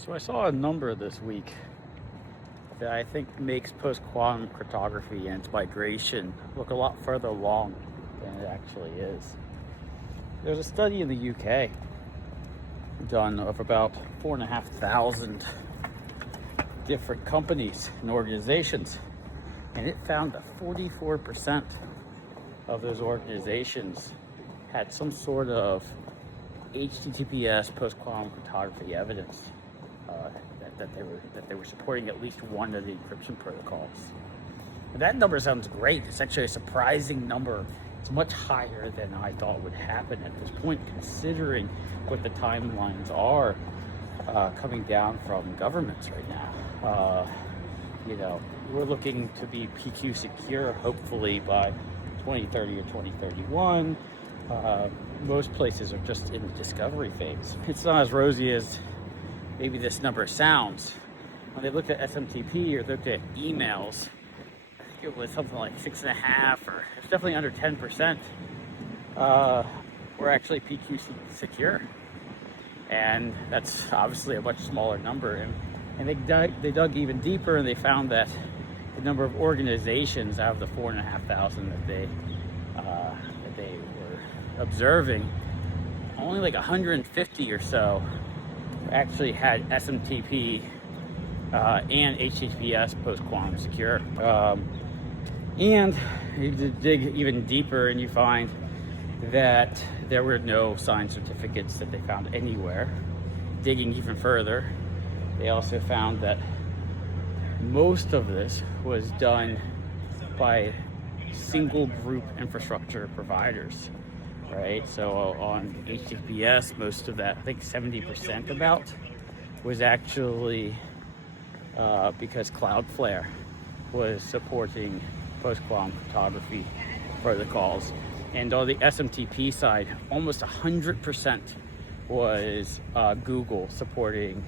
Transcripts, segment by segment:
So I saw a number this week that I think makes post-quantum cryptography and its migration look a lot further along than it actually is. There's a study in the UK done of about 4,500 different companies and organizations, and it found that 44% of those organizations had some sort of HTTPS post-quantum cryptography evidence that they were supporting at least one of the encryption protocols. And that number sounds great. It's actually a surprising number. It's much higher than I thought would happen at this point, considering what the timelines are coming down from governments right now. We're looking to be PQ secure, hopefully by 2030 or 2031. Most places are just in the discovery phase. It's not as rosy as maybe this number sounds. When they looked at SMTP or looked at emails, I think it was something like 6.5, or it's definitely under 10%. Were actually PQ secure, and that's obviously a much smaller number. And they dug even deeper, and they found that the number of organizations out of the 4,500 that they were observing, only like 150 or so actually had SMTP and HTTPS post-quantum secure. And you dig even deeper and you find that there were no signed certificates that they found anywhere. Digging even further, they also found that most of this was done by single group infrastructure providers, right? So on HTTPS, most of that, I think 70% about, was actually because Cloudflare was supporting post-quantum cryptography protocols. And on the SMTP side, almost 100% was Google supporting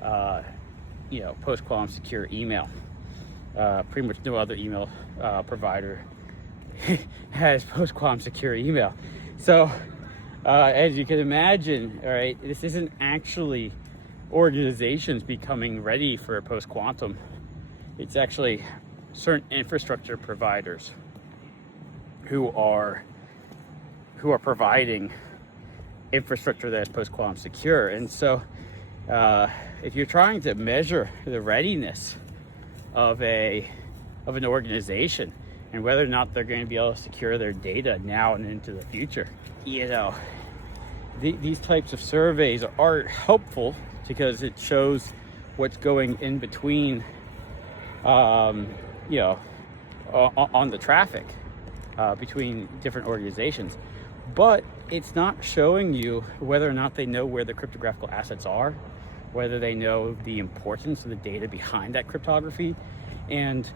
post-quantum secure email. Pretty much no other email provider has post-quantum secure email. So as you can imagine, all right, this isn't actually organizations becoming ready for post-quantum. It's actually certain infrastructure providers who are providing infrastructure that is post-quantum secure. And so if you're trying to measure the readiness of an organization and whether or not they're going to be able to secure their data now and into the future, these types of surveys are helpful because it shows what's going in between on the traffic between different organizations. But it's not showing you whether or not they know where the cryptographical assets are, whether they know the importance of the data behind that cryptography, and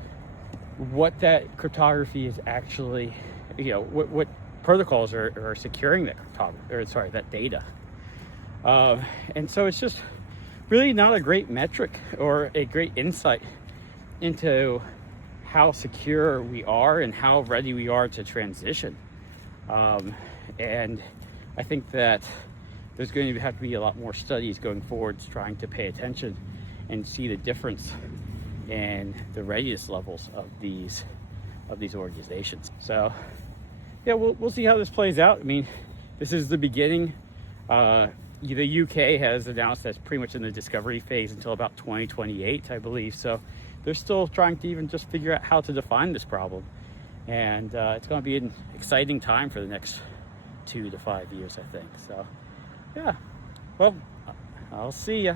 what that cryptography is actually, what protocols are securing that that data. And so it's just really not a great metric or a great insight into how secure we are and how ready we are to transition. And I think that there's going to have to be a lot more studies going forward trying to pay attention and see the difference in the readiness levels of these organizations. So yeah, we'll see how this plays out. I mean, this is the beginning. The UK has announced that's pretty much in the discovery phase until about 2028, I believe. So they're still trying to even just figure out how to define this problem. And it's going to be an exciting time for the next 2 to 5 years, I think. So yeah, well, I'll see ya.